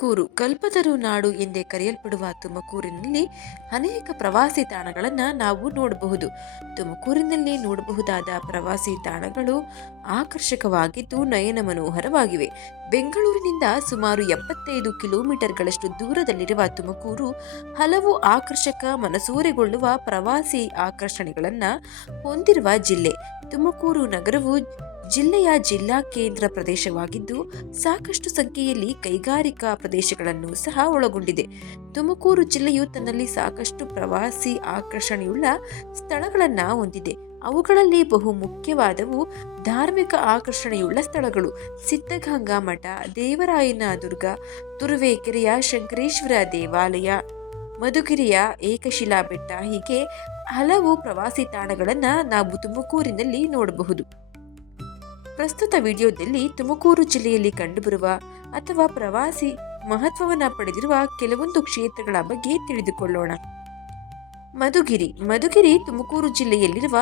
ತುಮಕೂರು ಕಲ್ಪತರು ನಾಡು ಎಂದೇ ಕರೆಯಲ್ಪಡುವ ತುಮಕೂರಿನಲ್ಲಿ ಅನೇಕ ಪ್ರವಾಸಿ ತಾಣಗಳನ್ನು ನಾವು ನೋಡಬಹುದು. ತುಮಕೂರಿನಲ್ಲಿ ನೋಡಬಹುದಾದ ಪ್ರವಾಸಿ ತಾಣಗಳು ಆಕರ್ಷಕವಾಗಿದ್ದು ನಯನ ಮನೋಹರವಾಗಿವೆ. ಬೆಂಗಳೂರಿನಿಂದ ಸುಮಾರು 75 ಕಿಲೋಮೀಟರ್ಗಳಷ್ಟು ದೂರದಲ್ಲಿರುವ ತುಮಕೂರು ಹಲವು ಆಕರ್ಷಕ ಮನಸೂರೆಗೊಳ್ಳುವ ಪ್ರವಾಸಿ ಆಕರ್ಷಣೆಗಳನ್ನು ಹೊಂದಿರುವ ಜಿಲ್ಲೆ. ತುಮಕೂರು ನಗರವು ಜಿಲ್ಲೆಯ ಜಿಲ್ಲಾ ಕೇಂದ್ರ ಪ್ರದೇಶವಾಗಿದ್ದು ಸಾಕಷ್ಟು ಸಂಖ್ಯೆಯಲ್ಲಿ ಕೈಗಾರಿಕಾ ಪ್ರದೇಶಗಳನ್ನು ಸಹ ಒಳಗೊಂಡಿದೆ. ತುಮಕೂರು ಜಿಲ್ಲೆಯು ತನ್ನಲ್ಲಿ ಸಾಕಷ್ಟು ಪ್ರವಾಸಿ ಆಕರ್ಷಣೆಯುಳ್ಳ ಸ್ಥಳಗಳನ್ನು ಹೊಂದಿದೆ. ಅವುಗಳಲ್ಲಿ ಬಹು ಮುಖ್ಯವಾದವು ಧಾರ್ಮಿಕ ಆಕರ್ಷಣೆಯುಳ್ಳ ಸ್ಥಳಗಳು: ಸಿದ್ಧಗಂಗಾ ಮಠ, ದೇವರಾಯನ ದುರ್ಗ, ತುರುವೇಕೆರೆಯ ಶಂಕರೇಶ್ವರ ದೇವಾಲಯ, ಮಧುಗಿರಿಯ ಏಕಶಿಲಾ ಬೆಟ್ಟ, ಹೀಗೆ ಹಲವು ಪ್ರವಾಸಿ ತಾಣಗಳನ್ನು ನಾವು ತುಮಕೂರಿನಲ್ಲಿ ನೋಡಬಹುದು. ಪ್ರಸ್ತುತ ವಿಡಿಯೋದಲ್ಲಿ ತುಮಕೂರು ಜಿಲ್ಲೆಯಲ್ಲಿ ಕಂಡುಬರುವ ಅಥವಾ ಪ್ರವಾಸಿ ಮಹತ್ವವನ್ನು ಪಡೆದಿರುವ ಕೆಲವೊಂದು ಕ್ಷೇತ್ರಗಳ ಬಗ್ಗೆ ತಿಳಿದುಕೊಳ್ಳೋಣ. ಮಧುಗಿರಿ ತುಮಕೂರು ಜಿಲ್ಲೆಯಲ್ಲಿರುವ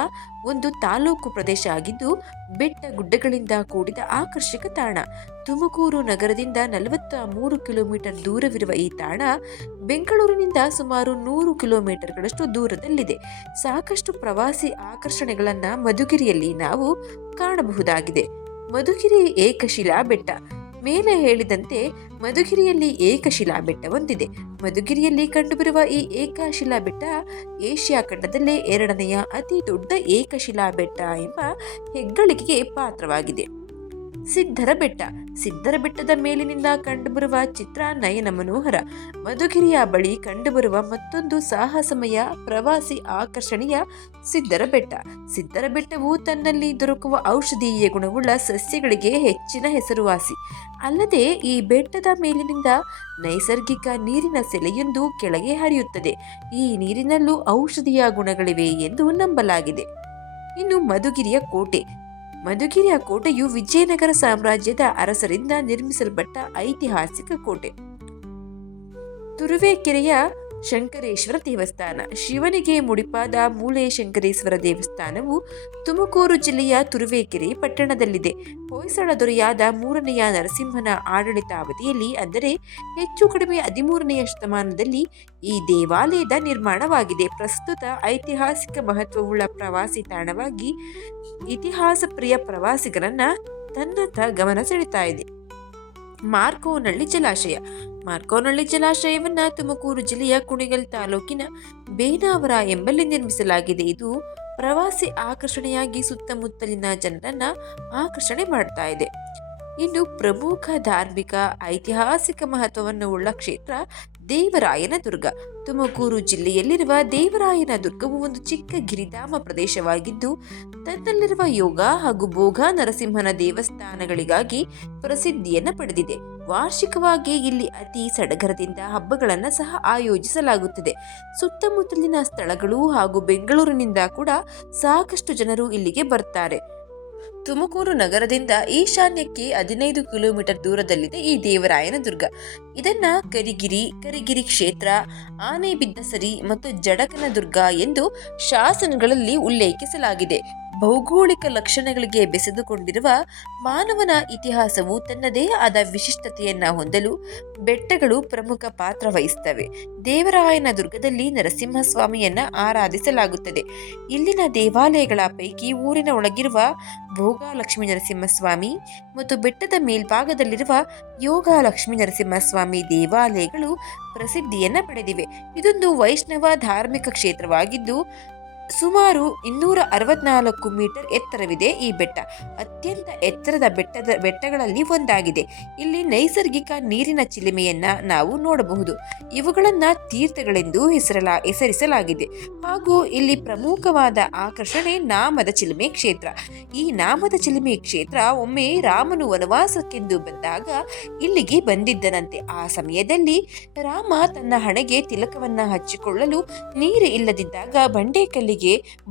ಒಂದು ತಾಲೂಕು ಪ್ರದೇಶ ಆಗಿದ್ದು ಬೆಟ್ಟ ಗುಡ್ಡಗಳಿಂದ ಕೂಡಿದ ಆಕರ್ಷಕ ತಾಣ. ತುಮಕೂರು ನಗರದಿಂದ 43 ಕಿಲೋಮೀಟರ್ ದೂರವಿರುವ ಈ ತಾಣ ಬೆಂಗಳೂರಿನಿಂದ ಸುಮಾರು 100 ಕಿಲೋಮೀಟರ್ಗಳಷ್ಟು ದೂರದಲ್ಲಿದೆ. ಸಾಕಷ್ಟು ಪ್ರವಾಸಿ ಆಕರ್ಷಣೆಗಳನ್ನು ಮಧುಗಿರಿಯಲ್ಲಿ ನಾವು ಕಾಣಬಹುದಾಗಿದೆ. ಮಧುಗಿರಿ ಏಕಶಿಲಾ ಬೆಟ್ಟ. ಮೇಲೆ ಹೇಳಿದಂತೆ ಮಧುಗಿರಿಯಲ್ಲಿ ಏಕಶಿಲಾ ಬೆಟ್ಟ ಹೊಂದಿದೆ. ಮಧುಗಿರಿಯಲ್ಲಿ ಕಂಡುಬರುವ ಈ ಏಕಶಿಲಾ ಬೆಟ್ಟ ಏಷ್ಯಾ ಖಂಡದಲ್ಲೇ 2ನೆಯ ಅತಿ ದೊಡ್ಡ ಏಕಶಿಲಾ ಬೆಟ್ಟ ಎಂಬ ಹೆಗ್ಗಳಿಕೆಗೆ ಪಾತ್ರವಾಗಿದೆ. ಸಿದ್ಧರ ಬೆಟ್ಟದ ಮೇಲಿನಿಂದ ಕಂಡುಬರುವ ಚಿತ್ರ ನಯನ ಮನೋಹರ. ಮಧುಗಿರಿಯ ಬಳಿ ಕಂಡುಬರುವ ಮತ್ತೊಂದು ಸಾಹಸಮಯ ಪ್ರವಾಸಿ ಆಕರ್ಷಣೆಯ ಸಿದ್ಧರ ಬೆಟ್ಟವು ತನ್ನಲ್ಲಿ ದೊರಕುವ ಔಷಧೀಯ ಗುಣವುಳ್ಳ ಸಸ್ಯಗಳಿಗೆ ಹೆಚ್ಚಿನ ಹೆಸರುವಾಸಿ. ಅಲ್ಲದೆ ಈ ಬೆಟ್ಟದ ಮೇಲಿನಿಂದ ನೈಸರ್ಗಿಕ ನೀರಿನ ಸೆಲೆಯೊಂದು ಕೆಳಗೆ ಹರಿಯುತ್ತದೆ. ಈ ನೀರಿನಲ್ಲೂ ಔಷಧೀಯ ಗುಣಗಳಿವೆ ಎಂದು ನಂಬಲಾಗಿದೆ. ಇನ್ನು ಮಧುಗಿರಿಯ ಕೋಟೆಯು ವಿಜಯನಗರ ಸಾಮ್ರಾಜ್ಯದ ಅರಸರಿಂದ ನಿರ್ಮಿಸಲ್ಪಟ್ಟ ಐತಿಹಾಸಿಕ ಕೋಟೆ. ತುರುವೇಕೆರೆಯ ಶಂಕರೇಶ್ವರ ದೇವಸ್ಥಾನ. ಶಿವನಿಗೆ ಮುಡಿಪಾದ ಮೂಲೆ ಶಂಕರೇಶ್ವರ ದೇವಸ್ಥಾನವು ತುಮಕೂರು ಜಿಲ್ಲೆಯ ತುರುವೇಕೆರೆ ಪಟ್ಟಣದಲ್ಲಿದೆ. ಹೊಯ್ಸಳ ದೊರೆಯಾದ 3ನೆಯ ನರಸಿಂಹನ ಆಡಳಿತಾವಧಿಯಲ್ಲಿ, ಅಂದರೆ ಹೆಚ್ಚು ಕಡಿಮೆ 13ನೆಯ ಶತಮಾನದಲ್ಲಿ ಈ ದೇವಾಲಯದ ನಿರ್ಮಾಣವಾಗಿದೆ. ಪ್ರಸ್ತುತ ಐತಿಹಾಸಿಕ ಮಹತ್ವವುಳ್ಳ ಪ್ರವಾಸಿ ತಾಣವಾಗಿ ಇತಿಹಾಸ ಪ್ರಿಯ ಪ್ರವಾಸಿಗರನ್ನ ತನ್ನತ್ತ ಗಮನ ಸೆಳೆತಾ ಇದೆ. ಮಾರ್ಕೋನಹಳ್ಳಿ ಜಲಾಶಯವನ್ನ ತುಮಕೂರು ಜಿಲ್ಲೆಯ ಕುಣಿಗಲ್ ತಾಲೂಕಿನ ಬೇನಾವರ ಎಂಬಲ್ಲಿ ನಿರ್ಮಿಸಲಾಗಿದೆ. ಇದು ಪ್ರವಾಸಿ ಆಕರ್ಷಣೆಯಾಗಿ ಸುತ್ತಮುತ್ತಲಿನ ಜನರನ್ನ ಆಕರ್ಷಣೆ ಮಾಡ್ತಾ ಇದೆ. ಇನ್ನು ಪ್ರಮುಖ ಧಾರ್ಮಿಕ ಐತಿಹಾಸಿಕ ಮಹತ್ವವನ್ನು ಉಳ್ಳ ಕ್ಷೇತ್ರ ದೇವರಾಯನ ದುರ್ಗ. ತುಮಕೂರು ಜಿಲ್ಲೆಯಲ್ಲಿರುವ ದೇವರಾಯನ ದುರ್ಗವು ಒಂದು ಚಿಕ್ಕ ಗಿರಿಧಾಮ ಪ್ರದೇಶವಾಗಿದ್ದು ತನ್ನಲ್ಲಿರುವ ಯೋಗ ಹಾಗೂ ಭೋಗ ನರಸಿಂಹನ ದೇವಸ್ಥಾನಗಳಿಗಾಗಿ ಪ್ರಸಿದ್ಧಿಯನ್ನು ಪಡೆದಿದೆ. ವಾರ್ಷಿಕವಾಗಿ ಇಲ್ಲಿ ಅತಿ ಸಡಗರದಿಂದ ಹಬ್ಬಗಳನ್ನು ಸಹ ಆಯೋಜಿಸಲಾಗುತ್ತದೆ. ಸುತ್ತಮುತ್ತಲಿನ ಸ್ಥಳಗಳು ಹಾಗೂ ಬೆಂಗಳೂರಿನಿಂದ ಕೂಡ ಸಾಕಷ್ಟು ಜನರು ಇಲ್ಲಿಗೆ ಬರ್ತಾರೆ. ತುಮಕೂರು ನಗರದಿಂದ ಈಶಾನ್ಯಕ್ಕೆ 15 ಕಿಲೋಮೀಟರ್ ದೂರದಲ್ಲಿದೆ ಈ ದೇವರಾಯನ ದುರ್ಗ. ಇದನ್ನ ಕರಿಗಿರಿ ಕ್ಷೇತ್ರ, ಆನೆಬಿದ್ದಸರಿ ಮತ್ತು ಜಡಕನ ದುರ್ಗ ಎಂದು ಶಾಸನಗಳಲ್ಲಿ ಉಲ್ಲೇಖಿಸಲಾಗಿದೆ. ಭೌಗೋಳಿಕ ಲಕ್ಷಣಗಳಿಗೆ ಬೆಸೆದುಕೊಂಡಿರುವ ಮಾನವನ ಇತಿಹಾಸವು ತನ್ನದೇ ಆದ ವಿಶಿಷ್ಟತೆಯನ್ನ ಹೊಂದಲು ಬೆಟ್ಟಗಳು ಪ್ರಮುಖ ಪಾತ್ರ ವಹಿಸುತ್ತವೆ. ದೇವರಾಯನ ದುರ್ಗದಲ್ಲಿ ನರಸಿಂಹಸ್ವಾಮಿಯನ್ನ ಆರಾಧಿಸಲಾಗುತ್ತದೆ. ಇಲ್ಲಿನ ದೇವಾಲಯಗಳ ಪೈಕಿ ಊರಿನ ಒಳಗಿರುವ ಭೋಗಲಕ್ಷ್ಮೀ ನರಸಿಂಹಸ್ವಾಮಿ ಮತ್ತು ಬೆಟ್ಟದ ಮೇಲ್ಭಾಗದಲ್ಲಿರುವ ಯೋಗ ಲಕ್ಷ್ಮೀ ನರಸಿಂಹಸ್ವಾಮಿ ದೇವಾಲಯಗಳು ಪ್ರಸಿದ್ಧಿಯನ್ನ ಪಡೆದಿವೆ. ಇದೊಂದು ವೈಷ್ಣವ ಧಾರ್ಮಿಕ ಕ್ಷೇತ್ರವಾಗಿದ್ದು ಸುಮಾರು 264 ಮೀಟರ್ ಎತ್ತರವಿದೆ. ಈ ಬೆಟ್ಟ ಅತ್ಯಂತ ಎತ್ತರದ ಬೆಟ್ಟಗಳಲ್ಲಿ ಒಂದಾಗಿದೆ. ಇಲ್ಲಿ ನೈಸರ್ಗಿಕ ನೀರಿನ ಚಿಲಿಮೆಯನ್ನ ನಾವು ನೋಡಬಹುದು. ಇವುಗಳನ್ನ ತೀರ್ಥಗಳೆಂದು ಹೆಸರಿಸಲಾಗಿದೆ. ಹಾಗೂ ಇಲ್ಲಿ ಪ್ರಮುಖವಾದ ಆಕರ್ಷಣೆ ನಾಮದ ಚಿಲುಮೆ ಕ್ಷೇತ್ರ. ಈ ನಾಮದ ಚಿಲುಮೆ ಕ್ಷೇತ್ರ ಒಮ್ಮೆ ರಾಮನು ವನವಾಸಕ್ಕೆಂದು ಬಂದಾಗ ಇಲ್ಲಿಗೆ ಬಂದಿದ್ದನಂತೆ. ಆ ಸಮಯದಲ್ಲಿ ರಾಮ ತನ್ನ ಹಣೆಗೆ ತಿಲಕವನ್ನ ಹಚ್ಚಿಕೊಳ್ಳಲು ನೀರು ಇಲ್ಲದಿದ್ದಾಗ ಬಂಡೆಕಲ್ಲಿಗೆ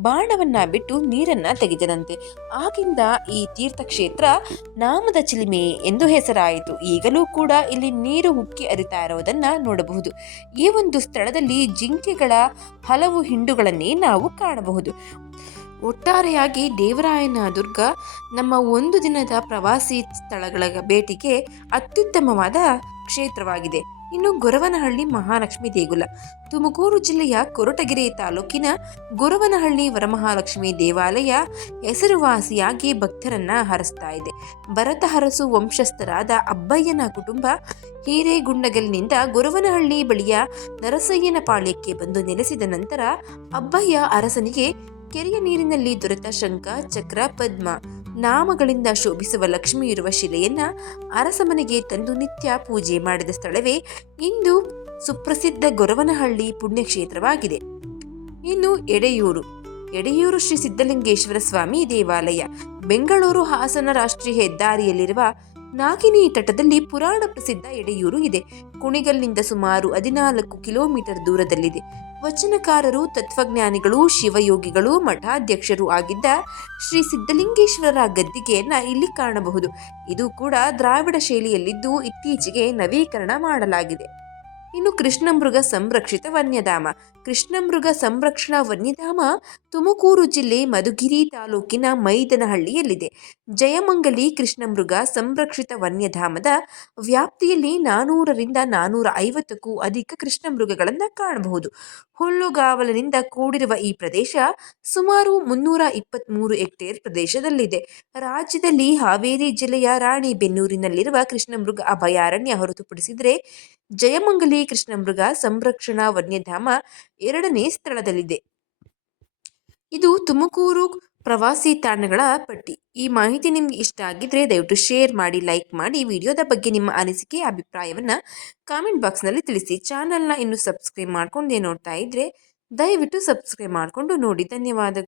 ಬಾಣವನ್ನ ಬಿಟ್ಟು ನೀರನ್ನ ತೆಗೆದನಂತೆ. ಆಗಿಂದ ಈ ತೀರ್ಥಕ್ಷೇತ್ರ ನಾಮದ ಚಿಲಿಮೆ ಎಂದು ಹೆಸರಾಯಿತು. ಈಗಲೂ ಕೂಡ ಇಲ್ಲಿ ನೀರು ಉಕ್ಕಿ ಹರಿತಾ ಇರೋದನ್ನ ನೋಡಬಹುದು. ಈ ಒಂದು ಸ್ಥಳದಲ್ಲಿ ಜಿಂಕೆಗಳ ಹಲವು ಹಿಂಡುಗಳನ್ನೇ ನಾವು ಕಾಣಬಹುದು. ಒಟ್ಟಾರೆಯಾಗಿ ದೇವರಾಯನ ದುರ್ಗ ನಮ್ಮ ಒಂದು ದಿನದ ಪ್ರವಾಸಿ ಸ್ಥಳಗಳ ಭೇಟಿಗೆ ಅತ್ಯುತ್ತಮವಾದ ಕ್ಷೇತ್ರವಾಗಿದೆ. ಇನ್ನು ಗೊರವನಹಳ್ಳಿ ಮಹಾಲಕ್ಷ್ಮಿ ದೇಗುಲ ತುಮಕೂರು ಜಿಲ್ಲೆಯ ಕೊರಟಗೆರೆ ತಾಲೂಕಿನ ಗೊರವನಹಳ್ಳಿ ವರಮಹಾಲಕ್ಷ್ಮಿ ದೇವಾಲಯ ಹೆಸರುವಾಸಿಯಾಗಿ ಭಕ್ತರನ್ನ ಹರಸ್ತಾ ಇದೆ. ಭರತಹರಸು ವಂಶಸ್ಥರಾದ ಅಬ್ಬಯ್ಯನ ಕುಟುಂಬ ಹಿರೇಗುಂಡಗಲಿನಿಂದ ಗೊರವನಹಳ್ಳಿ ಬಳಿಯ ನರಸಯ್ಯನ ಪಾಳ್ಯಕ್ಕೆ ಬಂದು ನೆಲೆಸಿದ ನಂತರ ಅಬ್ಬಯ್ಯ ಅರಸನಿಗೆ ಕೆರೆಯ ನೀರಿನಲ್ಲಿ ದೊರೆತ ಶಂಖ, ಚಕ್ರ, ಪದ್ಮ ನಾಮಗಳಿಂದ ಶೋಭಿಸುವ ಲಕ್ಷ್ಮಿ ಇರುವ ಶಿಲೆಯನ್ನ ಅರಸಮನೆಗೆ ತಂದು ನಿತ್ಯ ಪೂಜೆ ಮಾಡಿದ ಸ್ಥಳವೇ ಇಂದು ಸುಪ್ರಸಿದ್ಧ ಗೊರವನಹಳ್ಳಿ ಪುಣ್ಯಕ್ಷೇತ್ರವಾಗಿದೆ. ಇನ್ನು ಎಡೆಯೂರು ಶ್ರೀ ಸಿದ್ಧಲಿಂಗೇಶ್ವರ ಸ್ವಾಮಿ ದೇವಾಲಯ ಬೆಂಗಳೂರು ಹಾಸನ ರಾಷ್ಟ್ರೀಯ ಹೆದ್ದಾರಿಯಲ್ಲಿರುವ ನಾಗಿನಿ ತಟದಲ್ಲಿ ಪುರಾಣ ಪ್ರಸಿದ್ಧ ಎಡೆಯೂರು ಇದೆ. ಕುಣಿಗಲ್ನಿಂದ ಸುಮಾರು 14 ಕಿಲೋಮೀಟರ್ ದೂರದಲ್ಲಿದೆ. ವಚನಕಾರರು, ತತ್ವಜ್ಞಾನಿಗಳು, ಶಿವಯೋಗಿಗಳು, ಮಠಾಧ್ಯಕ್ಷರು ಆಗಿದ್ದ ಶ್ರೀ ಸಿದ್ಧಲಿಂಗೇಶ್ವರರ ಗದ್ದಿಗೆಯನ್ನ ಇಲ್ಲಿ ಕಾಣಬಹುದು. ಇದು ಕೂಡ ದ್ರಾವಿಡ ಶೈಲಿಯಲ್ಲಿದ್ದು ಇತ್ತೀಚೆಗೆ ನವೀಕರಣ ಮಾಡಲಾಗಿದೆ. ಇನ್ನು ಕೃಷ್ಣಮೃಗ ಸಂರಕ್ಷಿತ ವನ್ಯಧಾಮ ಕೃಷ್ಣಮೃಗ ಸಂರಕ್ಷಣಾ ವನ್ಯಧಾಮ ತುಮಕೂರು ಜಿಲ್ಲೆ ಮಧುಗಿರಿ ತಾಲೂಕಿನ ಮೈದನಹಳ್ಳಿಯಲ್ಲಿದೆ. ಜಯಮಂಗಲಿ ಕೃಷ್ಣಮೃಗ ಸಂರಕ್ಷಿತ ವನ್ಯಧಾಮದ ವ್ಯಾಪ್ತಿಯಲ್ಲಿ 400ರಿಂದ 450ಕ್ಕೂ ಅಧಿಕ ಕೃಷ್ಣಮೃಗಗಳನ್ನು ಕಾಣಬಹುದು. ಹುಲ್ಲುಗಾವಲಿನಿಂದ ಕೂಡಿರುವ ಈ ಪ್ರದೇಶ ಸುಮಾರು 323 ಹೆಕ್ಟೇರ್ ಪ್ರದೇಶದಲ್ಲಿದೆ. ರಾಜ್ಯದಲ್ಲಿ ಹಾವೇರಿ ಜಿಲ್ಲೆಯ ರಾಣಿಬೆನ್ನೂರಿನಲ್ಲಿರುವ ಕೃಷ್ಣಮೃಗ ಅಭಯಾರಣ್ಯ ಹೊರತುಪಡಿಸಿದರೆ ಜಯಮಂಗಲಿ ಕೃಷ್ಣಮೃಗ ಸಂರಕ್ಷಣಾ ವನ್ಯಧಾಮ 2ನೇ ಸ್ಥಳದಲ್ಲಿದೆ. ಇದು ತುಮಕೂರು ಪ್ರವಾಸಿ ತಾಣಗಳ ಪಟ್ಟಿ. ಈ ಮಾಹಿತಿ ನಿಮ್ಗೆ ಇಷ್ಟ ಆಗಿದ್ರೆ ದಯವಿಟ್ಟು ಶೇರ್ ಮಾಡಿ, ಲೈಕ್ ಮಾಡಿ. ವಿಡಿಯೋದ ಬಗ್ಗೆ ನಿಮ್ಮ ಅನಿಸಿಕೆ, ಅಭಿಪ್ರಾಯವನ್ನ ಕಾಮೆಂಟ್ ಬಾಕ್ಸ್ನಲ್ಲಿ ತಿಳಿಸಿ. ಚಾನಲ್ನ ಇನ್ನು ಸಬ್ಸ್ಕ್ರೈಬ್ ಮಾಡ್ಕೊಂಡೇ ನೋಡ್ತಾ ಇದ್ರೆ ದಯವಿಟ್ಟು ಸಬ್ಸ್ಕ್ರೈಬ್ ಮಾಡಿಕೊಂಡು ನೋಡಿ. ಧನ್ಯವಾದಗಳು.